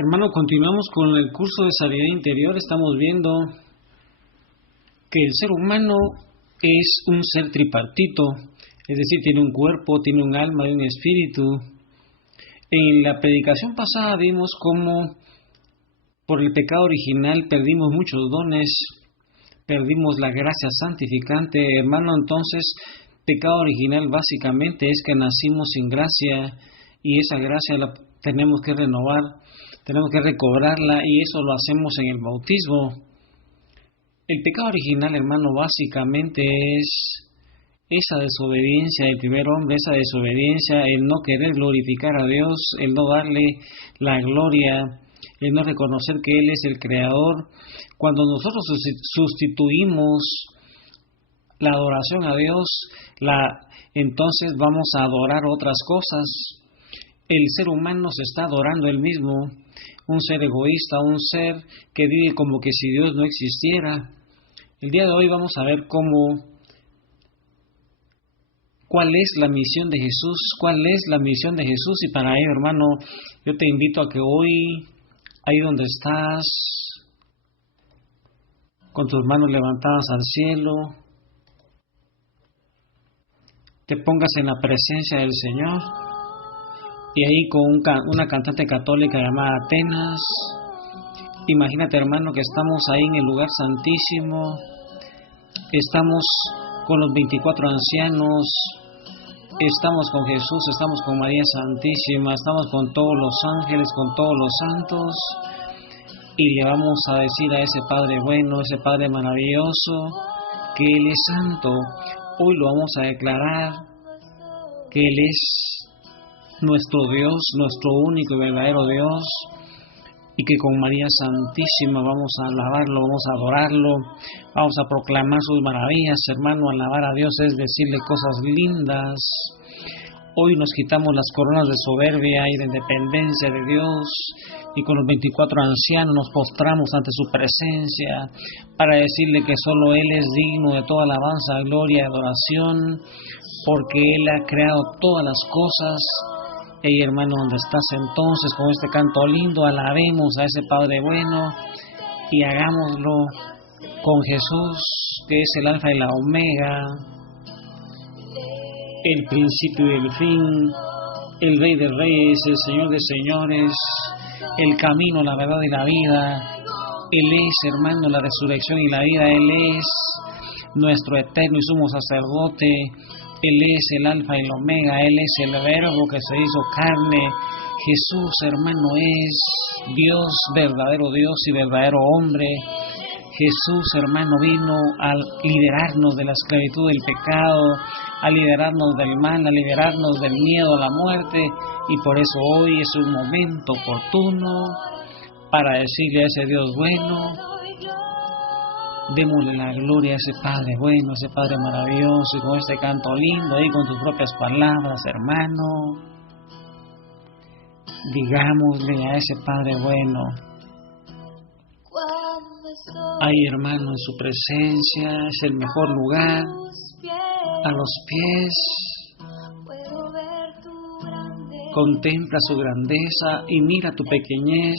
Hermano, continuamos con el curso de sanidad interior. Estamos viendo que el ser humano es un ser tripartito, es decir, tiene un cuerpo, tiene un alma y un espíritu. En la predicación pasada vimos cómo por el pecado original perdimos muchos dones, perdimos la gracia santificante. Hermano, entonces, pecado original básicamente es que nacimos sin gracia y esa gracia la tenemos que renovar, tenemos que recobrarla y eso lo hacemos en el bautismo. El pecado original, hermano, básicamente es esa desobediencia del primer hombre, esa desobediencia, el no querer glorificar a Dios, el no darle la gloria, el no reconocer que Él es el Creador. Cuando nosotros sustituimos la adoración a Dios, entonces vamos a adorar otras cosas. El ser humano se está adorando él mismo, un ser egoísta, un ser que vive como que si Dios no existiera. El día de hoy vamos a ver cuál es la misión de Jesús, y para ello, hermano, yo te invito a que hoy, ahí donde estás, con tus manos levantadas al cielo, te pongas en la presencia del Señor, y ahí con una cantante católica llamada Atenas. Imagínate, hermano, que estamos ahí en el lugar santísimo, estamos con los 24 ancianos, estamos con Jesús, estamos con María Santísima, estamos con todos los ángeles, con todos los santos, y le vamos a decir a ese Padre bueno, ese Padre maravilloso, que Él es santo. Hoy lo vamos a declarar, que Él es nuestro Dios, nuestro único y verdadero Dios, y que con María Santísima vamos a alabarlo, vamos a adorarlo, vamos a proclamar sus maravillas, hermano. Alabar a Dios es decirle cosas lindas. Hoy nos quitamos las coronas de soberbia y de independencia de Dios, y con los 24 ancianos nos postramos ante su presencia para decirle que solo Él es digno de toda alabanza, gloria y adoración, porque Él ha creado todas las cosas. Hey, hermano, donde estás entonces, con este canto lindo, alabemos a ese Padre bueno y hagámoslo con Jesús, que es el alfa y la omega, el principio y el fin, el Rey de reyes, el Señor de señores, el camino, la verdad y la vida. Él es, hermano, la resurrección y la vida. Él es nuestro eterno y sumo sacerdote. Él es el alfa y el omega, Él es el verbo que se hizo carne. Jesús, hermano, es Dios, verdadero Dios y verdadero hombre. Jesús, hermano, vino a liberarnos de la esclavitud del pecado, a liberarnos del mal, a liberarnos del miedo a la muerte, y por eso hoy es un momento oportuno para decirle a ese Dios bueno, démosle la gloria a ese Padre bueno, a ese Padre maravilloso, y con este canto lindo, ahí con tus propias palabras, hermano, digámosle a ese Padre bueno, ahí, hermano, en su presencia es el mejor lugar, a los pies, contempla su grandeza y mira tu pequeñez,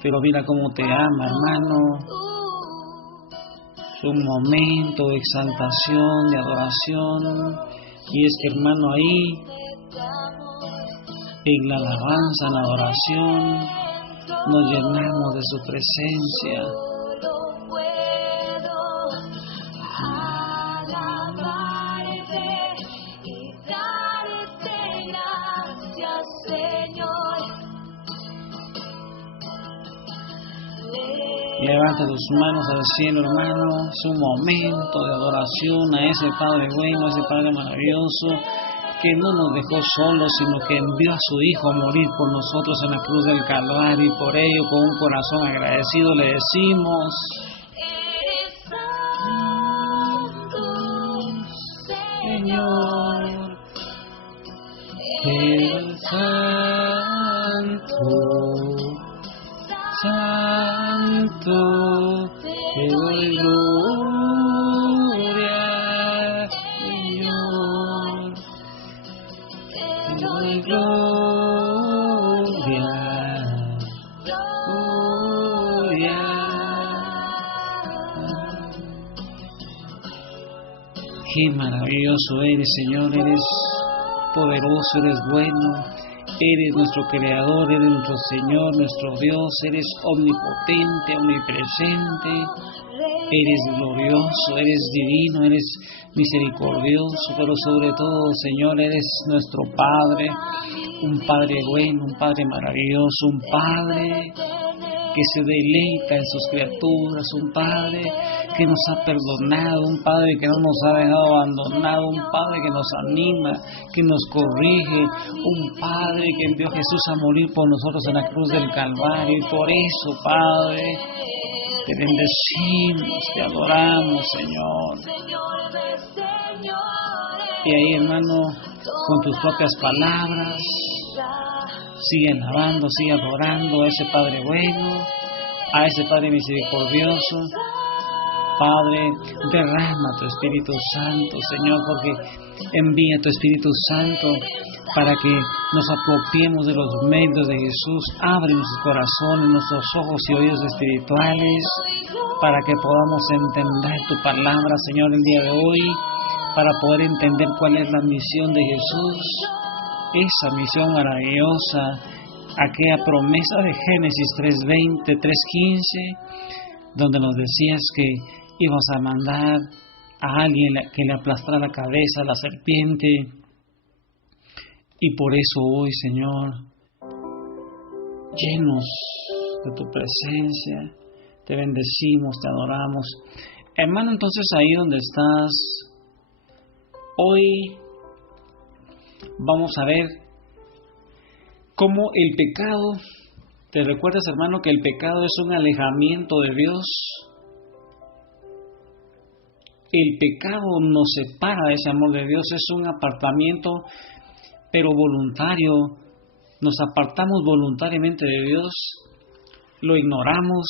pero mira cómo te ama, hermano. Un momento de exaltación, de adoración, y es que, hermano, ahí en la alabanza, en la adoración, nos llenamos de su presencia. Levanta tus manos al cielo, hermano. Es un momento de adoración a ese Padre bueno, a ese Padre maravilloso, que no nos dejó solos, sino que envió a su Hijo a morir por nosotros en la cruz del Calvario, y por ello, con un corazón agradecido, le decimos: Señor, el Santo, Santo, te doy gloria, Señor, te doy gloria. Qué maravilloso eres, Señor, eres poderoso, eres bueno, eres nuestro Creador, eres nuestro Señor, nuestro Dios, eres omnipotente, omnipresente, eres glorioso, eres divino, eres misericordioso, pero sobre todo, Señor, eres nuestro Padre, un Padre bueno, un Padre maravilloso, un Padre que se deleita en sus criaturas, un Padre que nos ha perdonado, un Padre que no nos ha dejado abandonado, un Padre que nos anima, que nos corrige, un Padre que envió a Jesús a morir por nosotros en la cruz del Calvario, y por eso, Padre, te bendecimos, te adoramos, Señor. Y ahí, hermano, con tus propias palabras, sigue alabando, sigue adorando a ese Padre bueno, a ese Padre misericordioso. Padre, derrama tu Espíritu Santo, Señor, porque envía tu Espíritu Santo para que nos apropiemos de los medios de Jesús. Abre nuestros corazones, nuestros ojos y oídos espirituales, para que podamos entender tu palabra, Señor, el día de hoy, para poder entender cuál es la misión de Jesús, esa misión maravillosa, aquella promesa de Génesis 3:20, 3:15, donde nos decías que ibas a mandar a alguien que le aplastara la cabeza a la serpiente. Y por eso hoy, Señor, llenos de tu presencia, te bendecimos, te adoramos. Hermano, entonces ahí donde estás, hoy vamos a ver cómo el pecado, ¿te recuerdas, hermano, que el pecado es un alejamiento de Dios? El pecado nos separa de ese amor de Dios, es un apartamiento, pero voluntario. Nos apartamos voluntariamente de Dios, lo ignoramos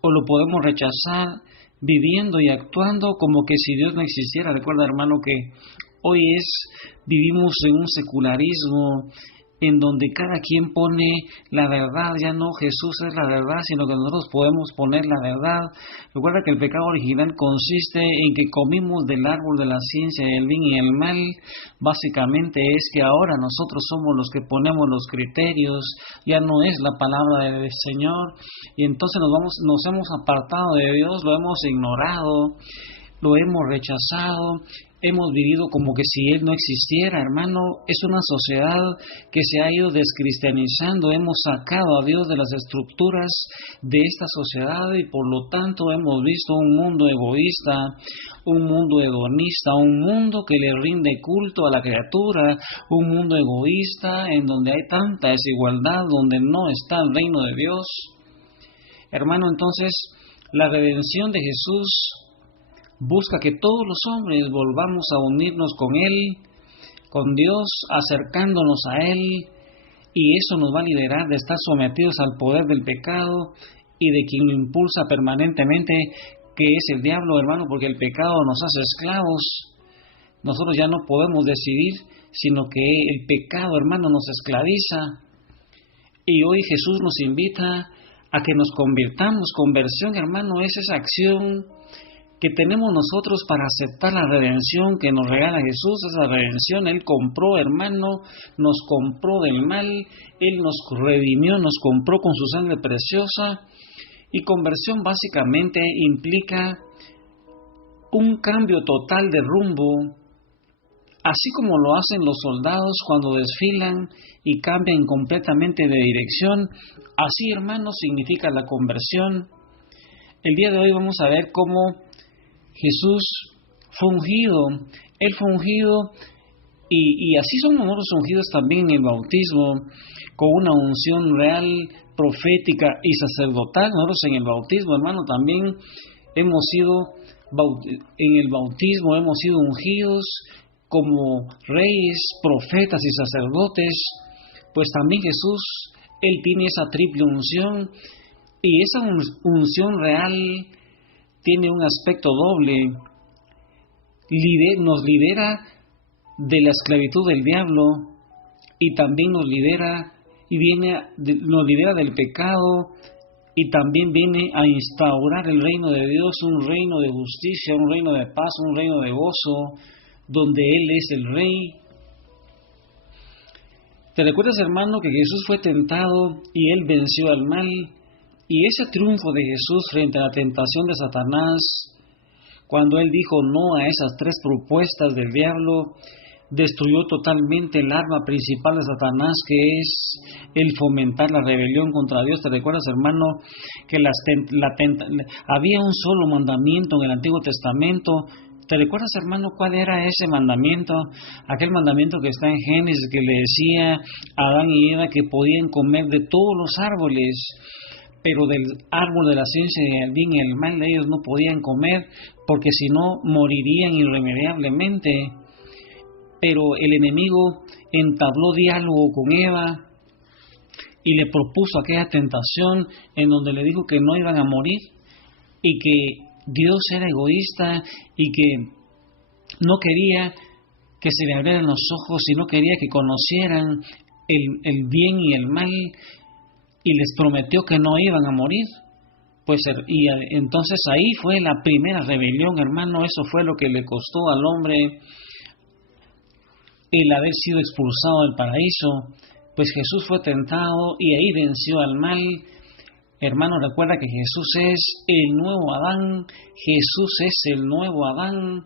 o lo podemos rechazar viviendo y actuando como que si Dios no existiera. Recuerda, hermano, que hoy vivimos en un secularismo en donde cada quien pone la verdad. Ya no Jesús es la verdad, sino que nosotros podemos poner la verdad. Recuerda que el pecado original consiste en que comimos del árbol de la ciencia del bien y el mal. Básicamente es que ahora nosotros somos los que ponemos los criterios, ya no es la palabra del Señor, y entonces nos hemos apartado de Dios, lo hemos ignorado, lo hemos rechazado, hemos vivido como que si Él no existiera, hermano. Es una sociedad que se ha ido descristianizando, hemos sacado a Dios de las estructuras de esta sociedad y por lo tanto hemos visto un mundo egoísta, un mundo hedonista, un mundo que le rinde culto a la criatura, un mundo egoísta en donde hay tanta desigualdad, donde no está el reino de Dios. Hermano, entonces, la redención de Jesús busca que todos los hombres volvamos a unirnos con Él, con Dios, acercándonos a Él, y eso nos va a liberar de estar sometidos al poder del pecado y de quien lo impulsa permanentemente, que es el diablo, hermano, porque el pecado nos hace esclavos. Nosotros ya no podemos decidir, sino que el pecado, hermano, nos esclaviza. Y hoy Jesús nos invita a que nos convirtamos. Conversión, hermano, es esa acción que tenemos nosotros para aceptar la redención que nos regala Jesús. Esa redención Él compró, hermano, nos compró del mal, Él nos redimió, nos compró con su sangre preciosa. Y conversión básicamente implica un cambio total de rumbo, así como lo hacen los soldados cuando desfilan y cambian completamente de dirección. Así, hermano, significa la conversión. El día de hoy vamos a ver cómo Jesús fue ungido, Él fue ungido y así somos nosotros ungidos también en el bautismo, con una unción real, profética y sacerdotal. Nosotros en el bautismo, hermano, también hemos sido, en el bautismo hemos sido ungidos como reyes, profetas y sacerdotes, pues también Jesús, Él tiene esa triple unción, y esa unción real tiene un aspecto doble. Nos libera de la esclavitud del diablo y también nos libera del pecado y también viene a instaurar el reino de Dios, un reino de justicia, un reino de paz, un reino de gozo, donde Él es el Rey. ¿Te recuerdas, hermano, que Jesús fue tentado y Él venció al mal? Y ese triunfo de Jesús frente a la tentación de Satanás, cuando Él dijo no a esas 3 propuestas del diablo, destruyó totalmente el arma principal de Satanás, que es el fomentar la rebelión contra Dios. ¿Te recuerdas, hermano, que había un solo mandamiento en el Antiguo Testamento? ¿Te recuerdas, hermano, cuál era ese mandamiento? Aquel mandamiento que está en Génesis, que le decía a Adán y Eva que podían comer de todos los árboles, pero del árbol de la ciencia del bien y el mal ellos no podían comer, porque si no morirían irremediablemente. Pero el enemigo entabló diálogo con Eva y le propuso aquella tentación en donde le dijo que no iban a morir y que Dios era egoísta y que no quería que se le abrieran los ojos y no quería que conocieran el bien y el mal, y les prometió que no iban a morir. Entonces ahí fue la primera rebelión, hermano. Eso fue lo que le costó al hombre el haber sido expulsado del paraíso. Pues Jesús fue tentado y ahí venció al mal. Hermano, recuerda que Jesús es el nuevo Adán. Jesús es el nuevo Adán,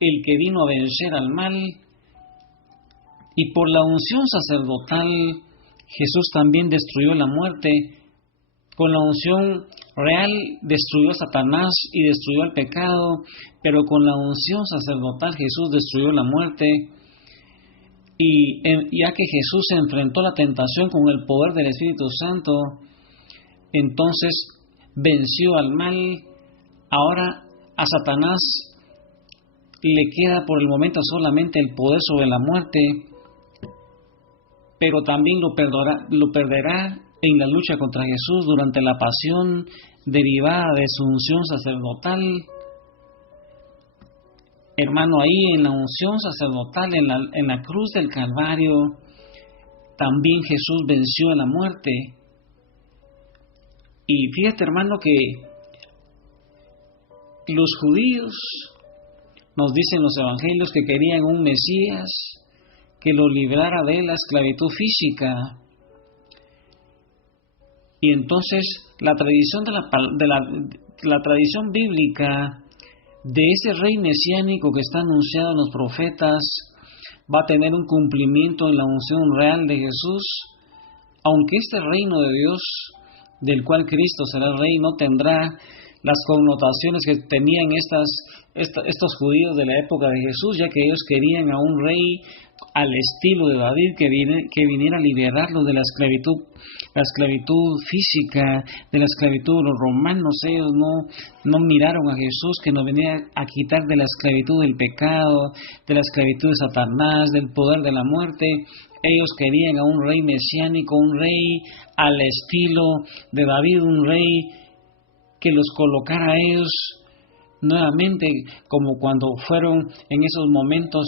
el que vino a vencer al mal. Y por la unción sacerdotal, Jesús también destruyó la muerte. Con la unción real destruyó a Satanás y destruyó al pecado, pero con la unción sacerdotal Jesús destruyó la muerte. Y ya que Jesús se enfrentó a la tentación con el poder del Espíritu Santo, entonces venció al mal. Ahora a Satanás le queda por el momento solamente el poder sobre la muerte, pero también lo perderá en la lucha contra Jesús durante la pasión derivada de su unción sacerdotal. Hermano, ahí en la unción sacerdotal, en la cruz del Calvario, también Jesús venció a la muerte. Y fíjate, hermano, que los judíos, nos dicen los evangelios, que querían un Mesías que lo librara de la esclavitud física. Y entonces la tradición la tradición bíblica de ese rey mesiánico que está anunciado en los profetas va a tener un cumplimiento en la unción real de Jesús, aunque este reino de Dios, del cual Cristo será rey, no tendrá las connotaciones que tenían estos judíos de la época de Jesús, ya que ellos querían a un rey al estilo de David que viniera a liberarlos de la esclavitud física, de la esclavitud de los romanos. Ellos no miraron a Jesús que nos venía a quitar de la esclavitud del pecado, de la esclavitud de Satanás, del poder de la muerte. Ellos querían a un rey mesiánico, un rey al estilo de David, un rey que los colocara a ellos nuevamente como cuando fueron en esos momentos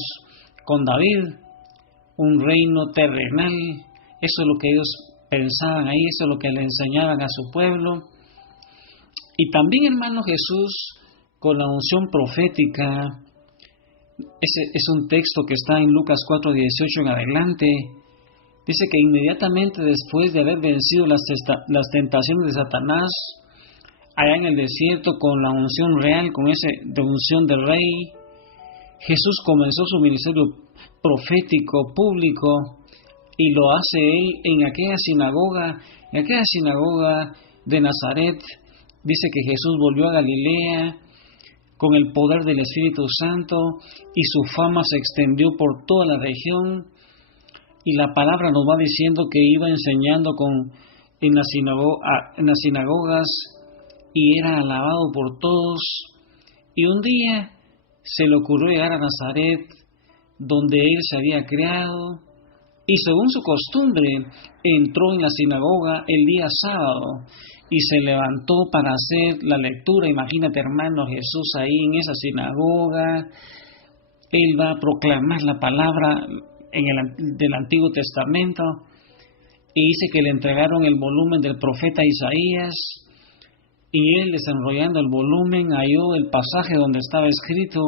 con David, un reino terrenal. Eso es lo que ellos pensaban ahí, eso es lo que le enseñaban a su pueblo. Y también, hermano, Jesús, con la unción profética, ese es un texto que está en Lucas 4:18 en adelante, dice que inmediatamente después de haber vencido las tentaciones de Satanás, allá en el desierto, con la unción real, con esa unción del rey, Jesús comenzó su ministerio profético público, y lo hace él en aquella sinagoga de Nazaret. Dice que Jesús volvió a Galilea con el poder del Espíritu Santo y su fama se extendió por toda la región. Y la palabra nos va diciendo que iba enseñando en las sinagogas y era alabado por todos. Y un día se le ocurrió llegar a Nazaret, donde él se había criado, y según su costumbre entró en la sinagoga el día sábado y se levantó para hacer la lectura. Imagínate, hermano, Jesús ahí en esa sinagoga, él va a proclamar la palabra del Antiguo Testamento, y dice que le entregaron el volumen del profeta Isaías, Y él, desenrollando el volumen, halló el pasaje donde estaba escrito.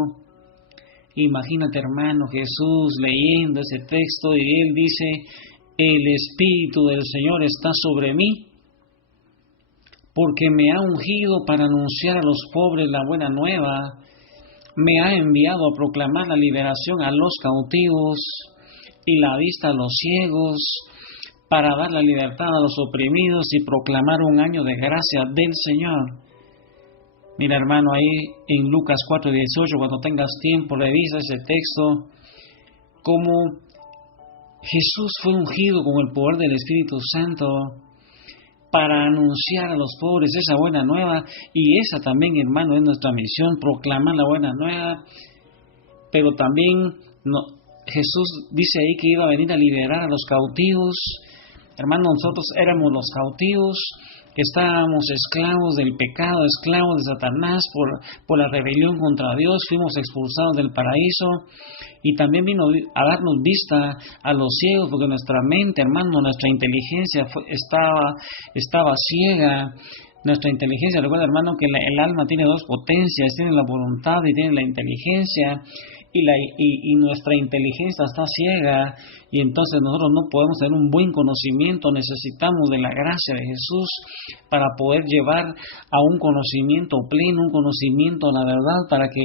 Imagínate, hermano, Jesús leyendo ese texto y él dice: el Espíritu del Señor está sobre mí, porque me ha ungido para anunciar a los pobres la buena nueva, me ha enviado a proclamar la liberación a los cautivos y la vista a los ciegos, para dar la libertad a los oprimidos y proclamar un año de gracia del Señor. Mira, hermano, ahí en Lucas 4:18, cuando tengas tiempo, revisa ese texto, cómo Jesús fue ungido con el poder del Espíritu Santo para anunciar a los pobres esa buena nueva, y esa también, hermano, es nuestra misión, proclamar la buena nueva. Pero también Jesús dice ahí que iba a venir a liberar a los cautivos. Hermano, nosotros éramos los cautivos, estábamos esclavos del pecado, esclavos de Satanás por la rebelión contra Dios, fuimos expulsados del paraíso, y también vino a darnos vista a los ciegos, porque nuestra mente, hermano, nuestra inteligencia estaba ciega. Nuestra inteligencia, recuerda, hermano, que el alma tiene dos potencias, tiene la voluntad y tiene la inteligencia, y nuestra inteligencia está ciega, y entonces nosotros no podemos tener un buen conocimiento. Necesitamos de la gracia de Jesús para poder llevar a un conocimiento pleno, un conocimiento a la verdad, para que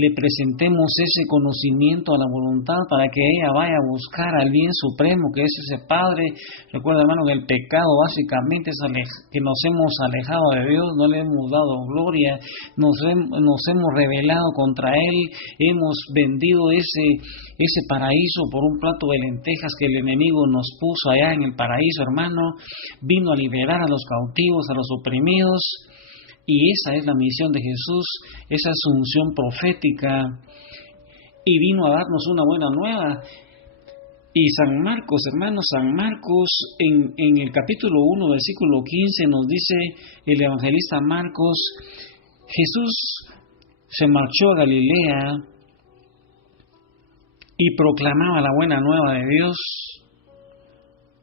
le presentemos ese conocimiento a la voluntad, para que ella vaya a buscar al bien supremo, que es ese Padre. Recuerda, hermano, que el pecado básicamente es que nos hemos alejado de Dios, no le hemos dado gloria, nos hemos rebelado contra Él, hemos vendido ese paraíso por un plato de lentejas que el enemigo nos puso allá en el paraíso, hermano. Vino a liberar a los cautivos, a los oprimidos, y esa es la misión de Jesús, esa es su unción profética, y vino a darnos una buena nueva. Y San Marcos, hermanos, San Marcos en el capítulo 1, versículo 15 nos dice el evangelista Marcos: Jesús se marchó a Galilea y proclamaba la buena nueva de Dios.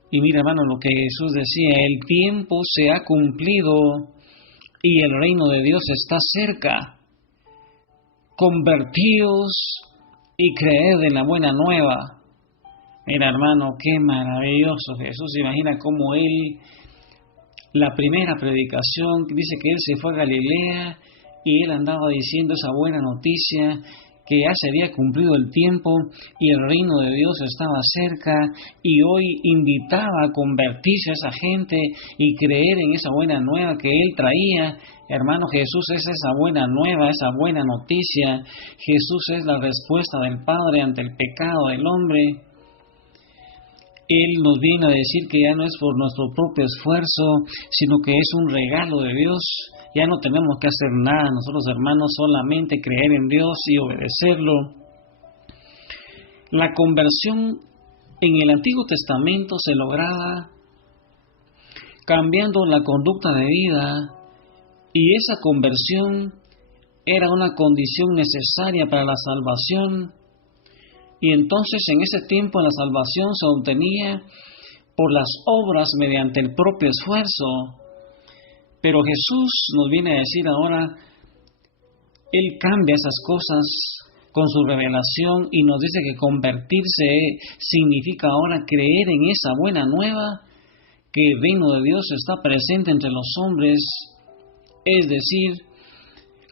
Y mira, hermano, lo que Jesús decía: el tiempo se ha cumplido y el reino de Dios está cerca. Convertíos y creed en la buena nueva. Mira, hermano, qué maravilloso Jesús. Imagina cómo Él, la primera predicación, dice que Él se fue a Galilea y Él andaba diciendo esa buena noticia, que ya se había cumplido el tiempo y el reino de Dios estaba cerca, y hoy invitaba a convertirse a esa gente y creer en esa buena nueva que Él traía. Hermano, Jesús es esa buena nueva, esa buena noticia. Jesús es la respuesta del Padre ante el pecado del hombre. Él nos viene a decir que ya no es por nuestro propio esfuerzo, sino que es un regalo de Dios. Ya no tenemos que hacer nada nosotros, hermanos, solamente creer en Dios y obedecerlo. La conversión en el Antiguo Testamento se lograba cambiando la conducta de vida, y esa conversión era una condición necesaria para la salvación. Y entonces en ese tiempo la salvación se obtenía por las obras mediante el propio esfuerzo. Pero Jesús nos viene a decir ahora, Él cambia esas cosas con su revelación y nos dice que convertirse significa ahora creer en esa buena nueva, que el reino de Dios está presente entre los hombres. Es decir,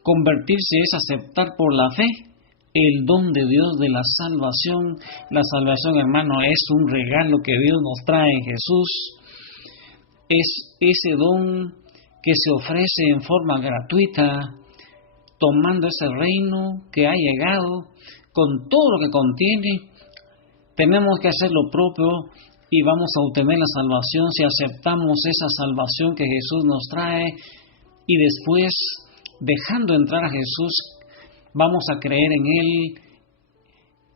convertirse es aceptar por la fe el don de Dios de la salvación. La salvación, hermano, es un regalo que Dios nos trae en Jesús. Es ese don que se ofrece en forma gratuita, tomando ese reino que ha llegado con todo lo que contiene. Tenemos que hacer lo propio y vamos a obtener la salvación si aceptamos esa salvación que Jesús nos trae, y después, dejando entrar a Jesús, vamos a creer en Él,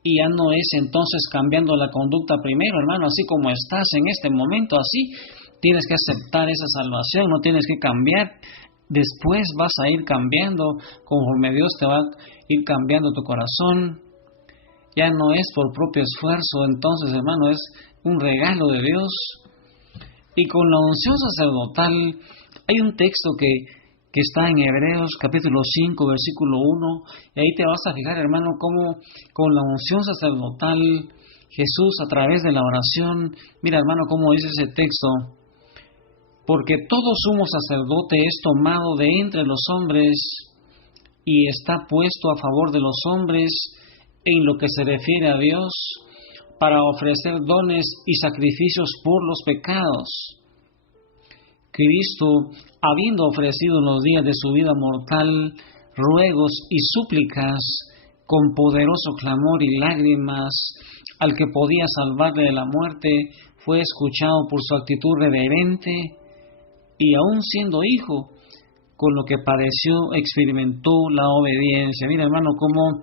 y ya no es entonces cambiando la conducta primero, hermano, así como estás en este momento, así tienes que aceptar esa salvación, no tienes que cambiar. Después vas a ir cambiando, conforme Dios te va a ir cambiando tu corazón. Ya no es por propio esfuerzo, entonces, hermano, es un regalo de Dios. Y con la unción sacerdotal hay un texto que que está en Hebreos capítulo 5, versículo 1, y ahí te vas a fijar, hermano, cómo con la unción sacerdotal, Jesús a través de la oración, mira, hermano, cómo dice ese texto: porque todo sumo sacerdote es tomado de entre los hombres y está puesto a favor de los hombres en lo que se refiere a Dios, para ofrecer dones y sacrificios por los pecados. Cristo, habiendo ofrecido en los días de su vida mortal ruegos y súplicas con poderoso clamor y lágrimas al que podía salvarle de la muerte, fue escuchado por su actitud reverente y aún siendo hijo, con lo que padeció, experimentó la obediencia. Mira, hermano, cómo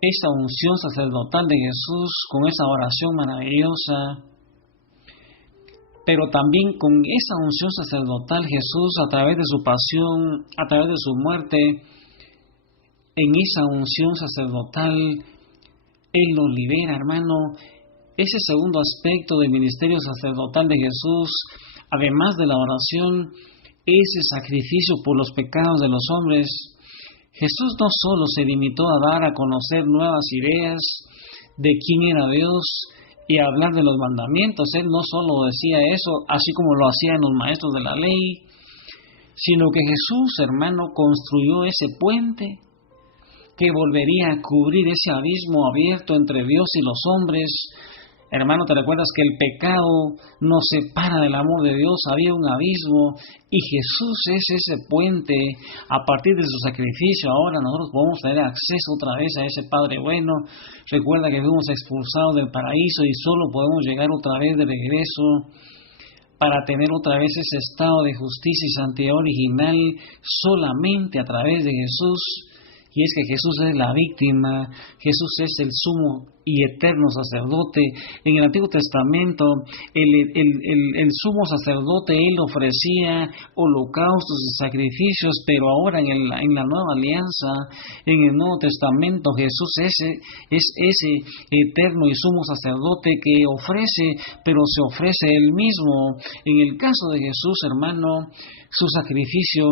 esa unción sacerdotal de Jesús, con esa oración maravillosa, pero también con esa unción sacerdotal, Jesús, a través de su pasión, a través de su muerte, en esa unción sacerdotal, Él nos libera, hermano. Ese segundo aspecto del ministerio sacerdotal de Jesús, además de la oración, ese sacrificio por los pecados de los hombres. Jesús no solo se limitó a dar a conocer nuevas ideas de quién era Dios y a hablar de los mandamientos. Él no solo decía eso, así como lo hacían los maestros de la ley, sino que Jesús, hermano, construyó ese puente que volvería a cubrir ese abismo abierto entre Dios y los hombres. Hermano, ¿te recuerdas que el pecado nos separa del amor de Dios? Había un abismo y Jesús es ese puente. A partir de su sacrificio, ahora nosotros podemos tener acceso otra vez a ese Padre bueno. Recuerda que fuimos expulsados del paraíso y solo podemos llegar otra vez de regreso para tener otra vez ese estado de justicia y santidad original solamente a través de Jesús. Y es que Jesús es la víctima, Jesús es el sumo y eterno sacerdote. En el Antiguo Testamento, el sumo sacerdote, él ofrecía holocaustos y sacrificios, pero ahora en la nueva alianza, en el Nuevo Testamento, Jesús es ese eterno y sumo sacerdote que ofrece, pero se ofrece él mismo. En el caso de Jesús, hermano, su sacrificio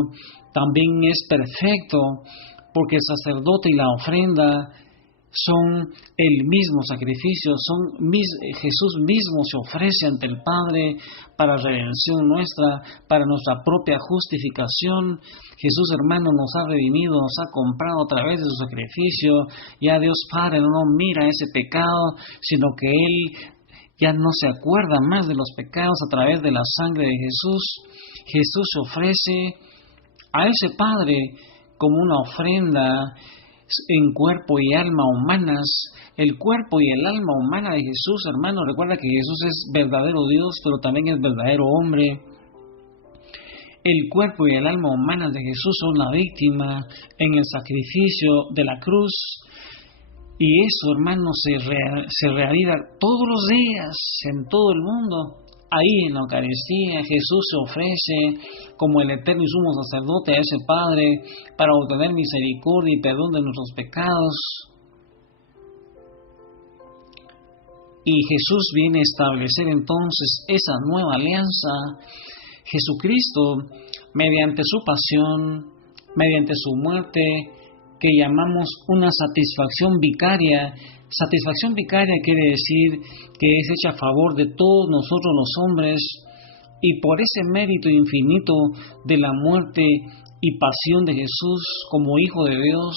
también es perfecto, porque el sacerdote y la ofrenda son el mismo sacrificio, Jesús mismo se ofrece ante el Padre para redención nuestra, para nuestra propia justificación. Jesús, hermano, nos ha redimido, nos ha comprado a través de su sacrificio. Ya Dios Padre no mira ese pecado, sino que Él ya no se acuerda más de los pecados a través de la sangre de Jesús. Jesús se ofrece a ese Padre como una ofrenda en cuerpo y alma humanas. El cuerpo y el alma humana de Jesús, hermano, recuerda que Jesús es verdadero Dios, pero también es verdadero hombre. El cuerpo y el alma humana de Jesús son la víctima en el sacrificio de la cruz. Y eso, hermano, se realiza todos los días en todo el mundo. Ahí en la Eucaristía Jesús se ofrece como el eterno y sumo sacerdote a ese Padre para obtener misericordia y perdón de nuestros pecados. Y Jesús viene a establecer entonces esa nueva alianza. Jesucristo, mediante su pasión, mediante su muerte, que llamamos una satisfacción vicaria. Satisfacción vicaria quiere decir que es hecha a favor de todos nosotros los hombres, y por ese mérito infinito de la muerte y pasión de Jesús como Hijo de Dios,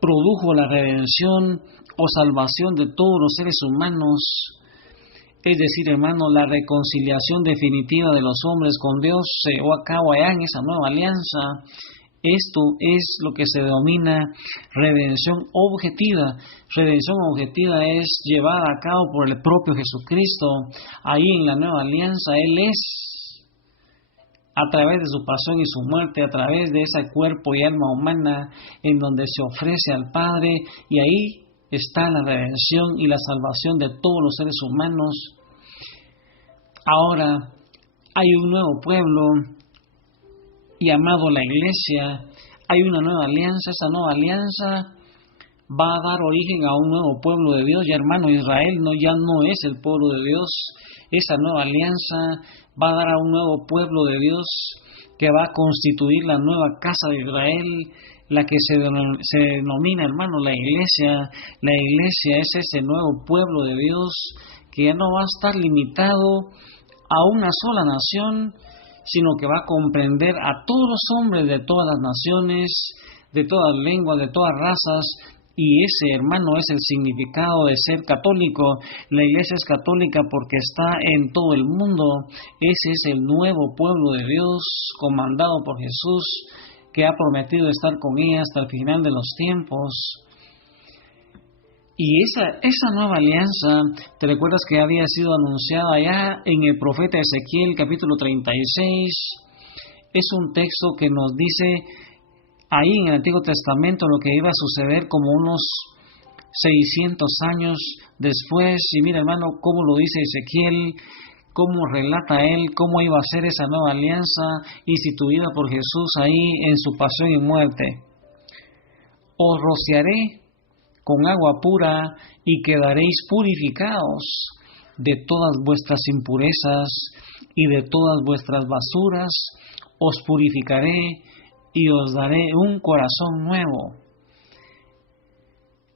produjo la redención o salvación de todos los seres humanos. Es decir, hermano, la reconciliación definitiva de los hombres con Dios se llevó a cabo allá en esa nueva alianza. Esto es lo que se denomina redención objetiva. Redención objetiva es llevada a cabo por el propio Jesucristo. Ahí en la nueva alianza, Él es, a través de su pasión y su muerte, a través de ese cuerpo y alma humana, en donde se ofrece al Padre, y ahí está la redención y la salvación de todos los seres humanos. Ahora hay un nuevo pueblo llamado la Iglesia. Hay una nueva alianza. Esa nueva alianza va a dar origen a un nuevo pueblo de Dios. Ya, hermano, Israel ya no es el pueblo de Dios. Esa nueva alianza va a dar a un nuevo pueblo de Dios que va a constituir la nueva casa de Israel, la que se denomina, hermano, la iglesia. La iglesia es ese nuevo pueblo de Dios que ya no va a estar limitado a una sola nación, sino que va a comprender a todos los hombres de todas las naciones, de todas lenguas, de todas razas. Y ese, hermano, es el significado de ser católico. La iglesia es católica porque está en todo el mundo. Ese es el nuevo pueblo de Dios, comandado por Jesús, que ha prometido estar con ella hasta el final de los tiempos. Y esa nueva alianza, ¿te recuerdas que había sido anunciada ya en el profeta Ezequiel, capítulo 36? Es un texto que nos dice ahí en el Antiguo Testamento lo que iba a suceder como unos 600 años después. Y mira, hermano, cómo lo dice Ezequiel, cómo relata él, cómo iba a ser esa nueva alianza instituida por Jesús ahí en su pasión y muerte. Os rociaré con agua pura y quedaréis purificados de todas vuestras impurezas y de todas vuestras basuras. Os purificaré y os daré un corazón nuevo.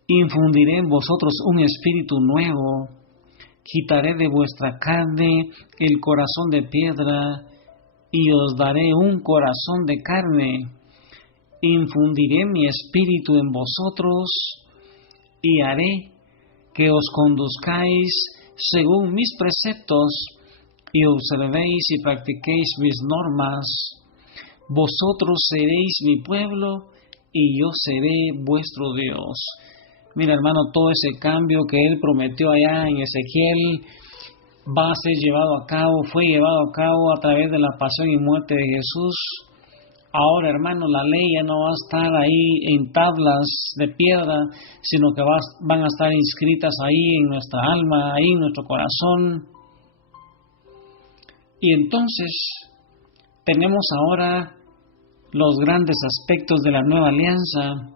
Infundiré en vosotros un espíritu nuevo. Quitaré de vuestra carne el corazón de piedra y os daré un corazón de carne. Infundiré mi espíritu en vosotros y haré que os conduzcáis según mis preceptos y observéis y practiquéis mis normas. Vosotros seréis mi pueblo y yo seré vuestro Dios. Mira, hermano, todo ese cambio que él prometió allá en Ezequiel va a ser llevado a cabo, fue llevado a cabo a través de la pasión y muerte de Jesús. Ahora, hermano, la ley ya no va a estar ahí en tablas de piedra, sino que van a estar inscritas ahí en nuestra alma, ahí en nuestro corazón. Y entonces tenemos ahora los grandes aspectos de la nueva alianza.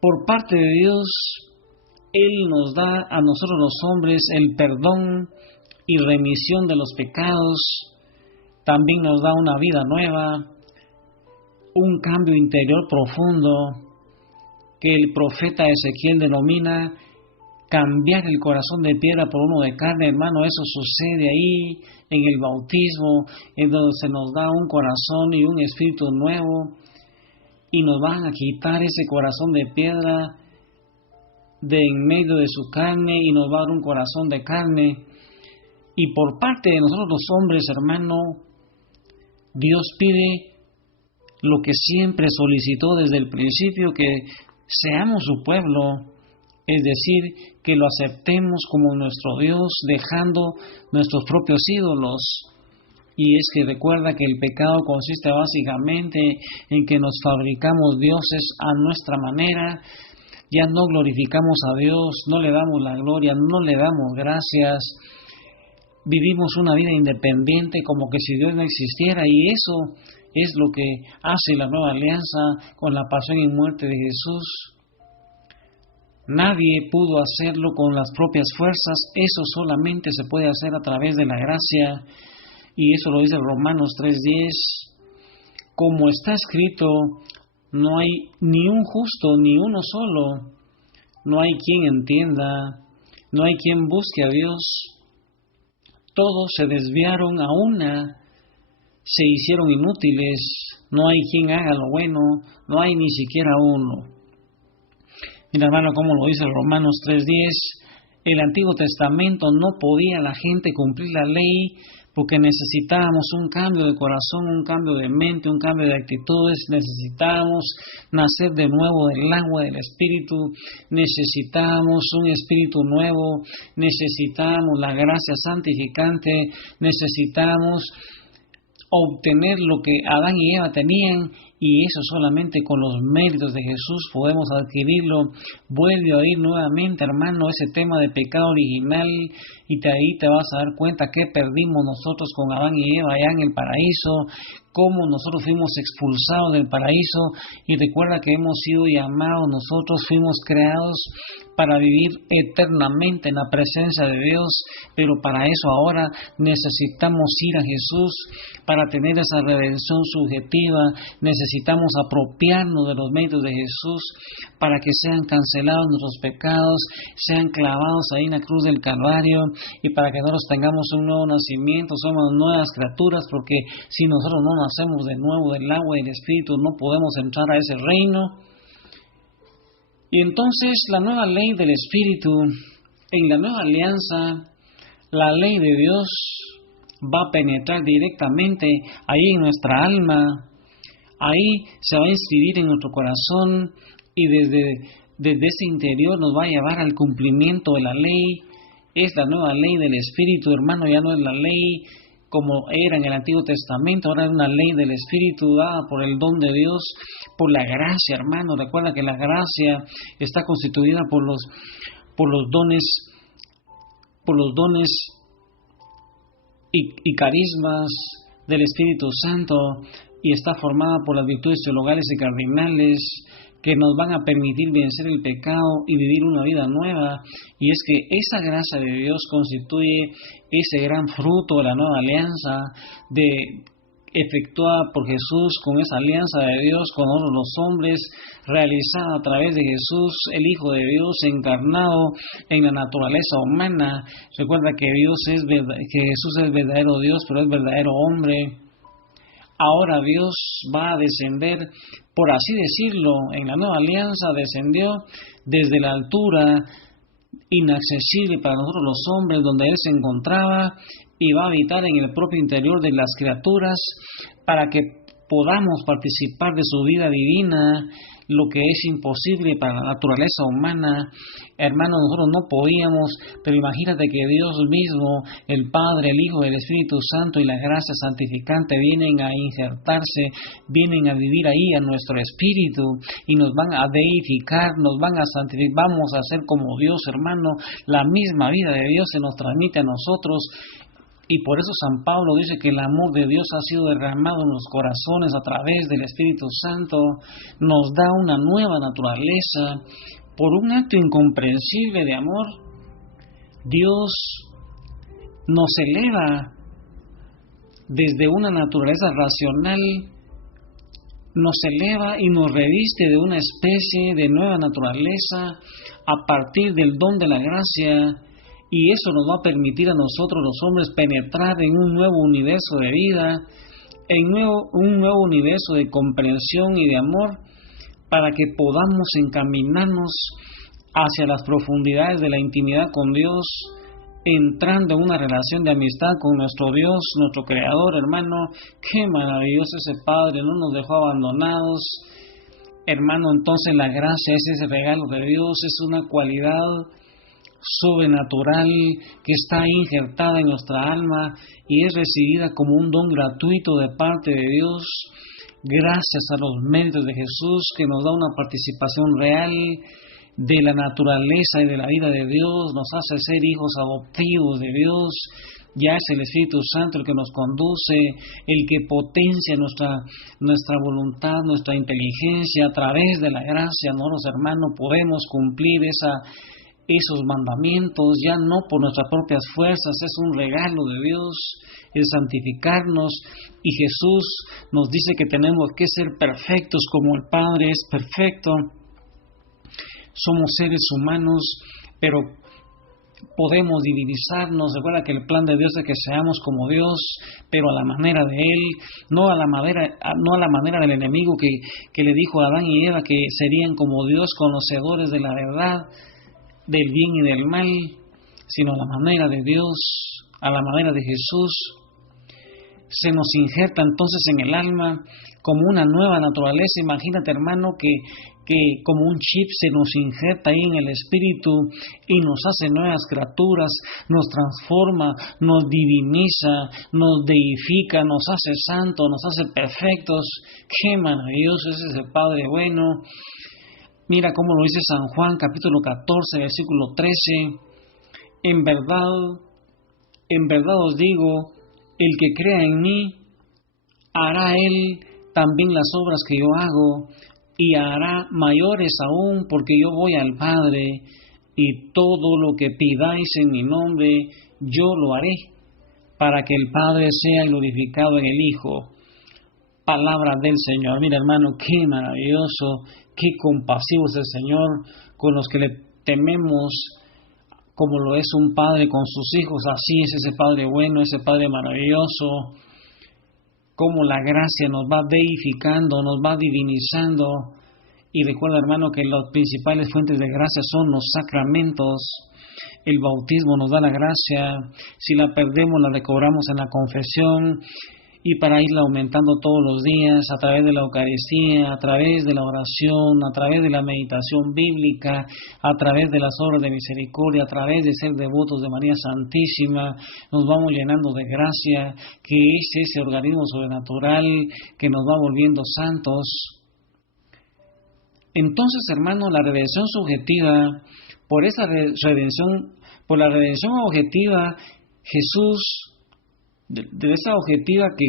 Por parte de Dios, Él nos da a nosotros los hombres el perdón y remisión de los pecados. También nos da una vida nueva, un cambio interior profundo que el profeta Ezequiel denomina cambiar el corazón de piedra por uno de carne. Hermano, eso sucede ahí en el bautismo, en donde se nos da un corazón y un espíritu nuevo, y nos van a quitar ese corazón de piedra de en medio de su carne y nos va a dar un corazón de carne. Y por parte de nosotros los hombres, hermano, Dios pide lo que siempre solicitó desde el principio, que seamos su pueblo, es decir, que lo aceptemos como nuestro Dios, dejando nuestros propios ídolos. Y es que recuerda que el pecado consiste básicamente en que nos fabricamos dioses a nuestra manera, ya no glorificamos a Dios, no le damos la gloria, no le damos gracias, vivimos una vida independiente como que si Dios no existiera, y eso es lo que hace la nueva alianza con la pasión y muerte de Jesús. Nadie pudo hacerlo con las propias fuerzas, eso solamente se puede hacer a través de la gracia, y eso lo dice Romanos 3:10. Como está escrito, no hay ni un justo, ni uno solo, no hay quien entienda, no hay quien busque a Dios. Todos se desviaron a una, se hicieron inútiles, no hay quien haga lo bueno, no hay ni siquiera uno. Mira, hermano, como lo dice Romanos 3:10, el Antiguo Testamento no podía la gente cumplir la ley porque necesitábamos un cambio de corazón, un cambio de mente, un cambio de actitudes, necesitábamos nacer de nuevo del agua del Espíritu, necesitábamos un espíritu nuevo, necesitábamos la gracia santificante, necesitábamos obtener lo que Adán y Eva tenían, y eso solamente con los méritos de Jesús podemos adquirirlo. Vuelve a oír nuevamente, hermano, ese tema de pecado original, y ahí te vas a dar cuenta que perdimos nosotros con Adán y Eva allá en el paraíso, cómo nosotros fuimos expulsados del paraíso. Y recuerda que hemos sido llamados, nosotros fuimos creados para vivir eternamente en la presencia de Dios, pero para eso ahora necesitamos ir a Jesús, para tener esa redención subjetiva, necesitamos apropiarnos de los méritos de Jesús, para que sean cancelados nuestros pecados, sean clavados ahí en la cruz del Calvario, y para que nosotros tengamos un nuevo nacimiento, somos nuevas criaturas, porque si nosotros no nacemos de nuevo del agua y del Espíritu, no podemos entrar a ese reino. Y entonces la nueva ley del Espíritu, en la nueva alianza, la ley de Dios va a penetrar directamente ahí en nuestra alma, ahí se va a inscribir en nuestro corazón y desde ese interior nos va a llevar al cumplimiento de la ley. Es la nueva ley del Espíritu, hermano, ya no es la ley como era en el Antiguo Testamento, ahora es una ley del Espíritu dada por el don de Dios, por la gracia, hermano. Recuerda que la gracia está constituida por los dones y carismas del Espíritu Santo, y está formada por las virtudes teologales y cardinales que nos van a permitir vencer el pecado y vivir una vida nueva. Y es que esa gracia de Dios constituye ese gran fruto de la nueva alianza, efectuada por Jesús, con esa alianza de Dios con nosotros los hombres, realizada a través de Jesús, el Hijo de Dios, encarnado en la naturaleza humana. Recuerda que que Jesús es verdadero Dios, pero es verdadero hombre. Ahora Dios va a descender, por así decirlo, en la nueva alianza descendió desde la altura inaccesible para nosotros los hombres, donde Él se encontraba, y va a habitar en el propio interior de las criaturas para que podamos participar de su vida divina, lo que es imposible para la naturaleza humana. Hermanos, nosotros no podíamos, pero imagínate que Dios mismo, el Padre, el Hijo, el Espíritu Santo y la gracia santificante vienen a injertarse, vienen a vivir ahí a nuestro espíritu y nos van a deificar, nos van a santificar, vamos a ser como Dios, hermano. La misma vida de Dios se nos transmite a nosotros. Y por eso San Pablo dice que el amor de Dios ha sido derramado en los corazones a través del Espíritu Santo, nos da una nueva naturaleza. Por un acto incomprensible de amor, Dios nos eleva desde una naturaleza racional, nos eleva y nos reviste de una especie de nueva naturaleza a partir del don de la gracia. Y eso nos va a permitir a nosotros los hombres penetrar en un nuevo universo de vida, en un nuevo universo de comprensión y de amor, para que podamos encaminarnos hacia las profundidades de la intimidad con Dios, entrando en una relación de amistad con nuestro Dios, nuestro Creador, hermano. Qué maravilloso ese Padre, no nos dejó abandonados. Hermano, entonces la gracia es ese regalo de Dios, es una cualidad sobrenatural que está injertada en nuestra alma y es recibida como un don gratuito de parte de Dios, gracias a los méritos de Jesús, que nos da una participación real de la naturaleza y de la vida de Dios, nos hace ser hijos adoptivos de Dios. Ya es el Espíritu Santo el que nos conduce, el que potencia nuestra voluntad, nuestra inteligencia. A través de la gracia, nosotros, hermanos, podemos cumplir esos mandamientos, ya no por nuestras propias fuerzas, es un regalo de Dios, el santificarnos, y Jesús nos dice que tenemos que ser perfectos como el Padre es perfecto. Somos seres humanos, pero podemos divinizarnos. Recuerda que el plan de Dios es que seamos como Dios, pero a la manera de Él, no a la manera del enemigo que le dijo a Adán y Eva que serían como Dios, conocedores de la verdad, del bien y del mal, sino a la manera de Dios, a la manera de Jesús. Se nos injerta entonces en el alma como una nueva naturaleza. Imagínate, hermano, que como un chip se nos injerta ahí en el espíritu y nos hace nuevas criaturas, nos transforma, nos diviniza, nos deifica, nos hace santos, nos hace perfectos. Qué maravilloso es ese Padre bueno. Mira cómo lo dice San Juan, capítulo 14, versículo 13. En verdad os digo, el que crea en mí, hará él también las obras que yo hago, y hará mayores aún, porque yo voy al Padre. y todo lo que pidáis en mi nombre, yo lo haré, para que el Padre sea glorificado en el Hijo. Palabra del Señor. Mira, hermano, qué maravilloso, qué compasivo es el Señor con los que le tememos, como lo es un padre con sus hijos. Así es ese Padre bueno, ese Padre maravilloso, como la gracia nos va deificando, nos va divinizando. Y recuerda, hermano, que las principales fuentes de gracia son los sacramentos. El bautismo nos da la gracia, si la perdemos la recobramos en la confesión, y para irla aumentando todos los días a través de la Eucaristía, a través de la oración, a través de la meditación bíblica, a través de las obras de misericordia, a través de ser devotos de María Santísima, nos vamos llenando de gracia, que es ese organismo sobrenatural que nos va volviendo santos. Entonces, hermano, la redención subjetiva, por la redención objetiva, Jesús, de esa objetiva que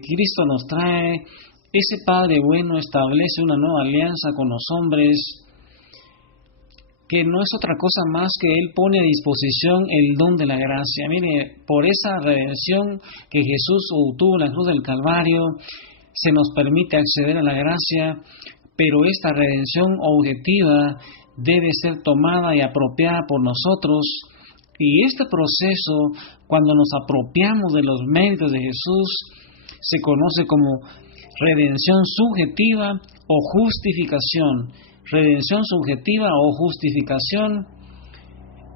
Cristo nos trae, ese Padre bueno establece una nueva alianza con los hombres, que no es otra cosa más que Él pone a disposición el don de la gracia. Mire, por esa redención que Jesús obtuvo en la cruz del Calvario, se nos permite acceder a la gracia, pero esta redención objetiva debe ser tomada y apropiada por nosotros. Y este proceso, cuando nos apropiamos de los méritos de Jesús, se conoce como redención subjetiva o justificación. Redención subjetiva o justificación,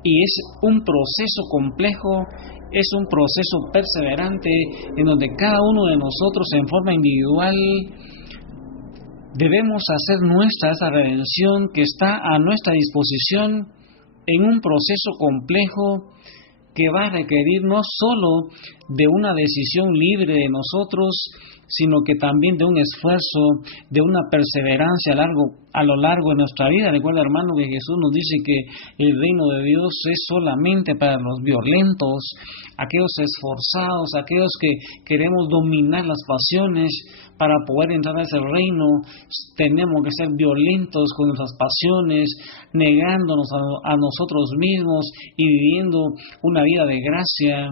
y es un proceso complejo, es un proceso perseverante, en donde cada uno de nosotros en forma individual debemos hacer nuestra esa redención que está a nuestra disposición, en un proceso complejo que va a requerir no solo de una decisión libre de nosotros, sino que también de un esfuerzo, de una perseverancia a lo largo de nuestra vida. Recuerda, hermano, que Jesús nos dice que el reino de Dios es solamente para los violentos, aquellos esforzados, aquellos que queremos dominar las pasiones. Para poder entrar a ese reino, tenemos que ser violentos con nuestras pasiones, negándonos a nosotros mismos y viviendo una vida de gracia,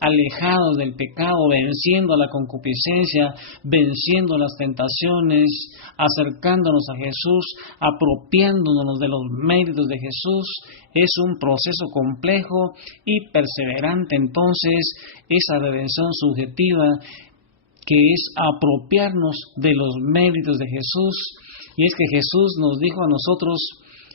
alejados del pecado, venciendo a la concupiscencia, venciendo las tentaciones, acercándonos a Jesús, apropiándonos de los méritos de Jesús. Es un proceso complejo y perseverante, entonces, esa redención subjetiva, que es apropiarnos de los méritos de Jesús. Y es que Jesús nos dijo a nosotros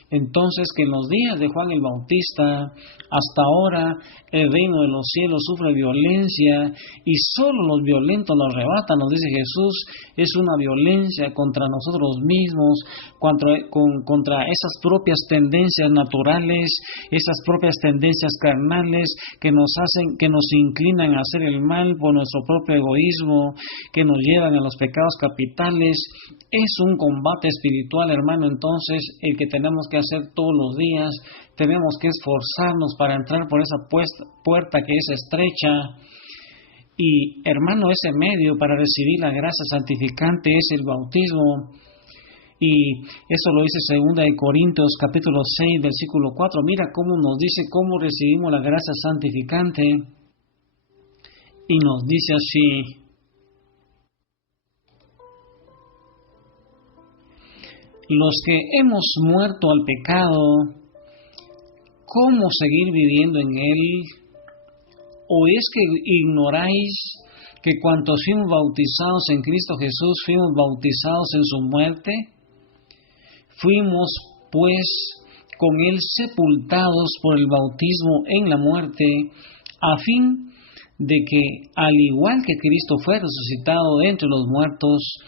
entonces que en los días de Juan el Bautista, hasta ahora el reino de los cielos sufre violencia y solo los violentos lo arrebatan, nos dice Jesús. Es una violencia contra nosotros mismos, contra esas propias tendencias naturales, esas propias tendencias carnales que nos inclinan a hacer el mal por nuestro propio egoísmo, que nos llevan a los pecados capitales. Es un combate espiritual, hermano, entonces, el que tenemos que hacer todos los días. Tenemos que esforzarnos para entrar por esa puerta que es estrecha. Y, hermano, ese medio para recibir la gracia santificante es el bautismo. Y eso lo dice 2 Corintios capítulo 6, versículo 4. Mira cómo nos dice cómo recibimos la gracia santificante. Y nos dice así: los que hemos muerto al pecado, ¿cómo seguir viviendo en él? ¿O es que ignoráis que cuantos fuimos bautizados en Cristo Jesús, fuimos bautizados en su muerte? Fuimos, pues, con él sepultados por el bautismo en la muerte, a fin de que, al igual que Cristo fue resucitado de entre los muertos,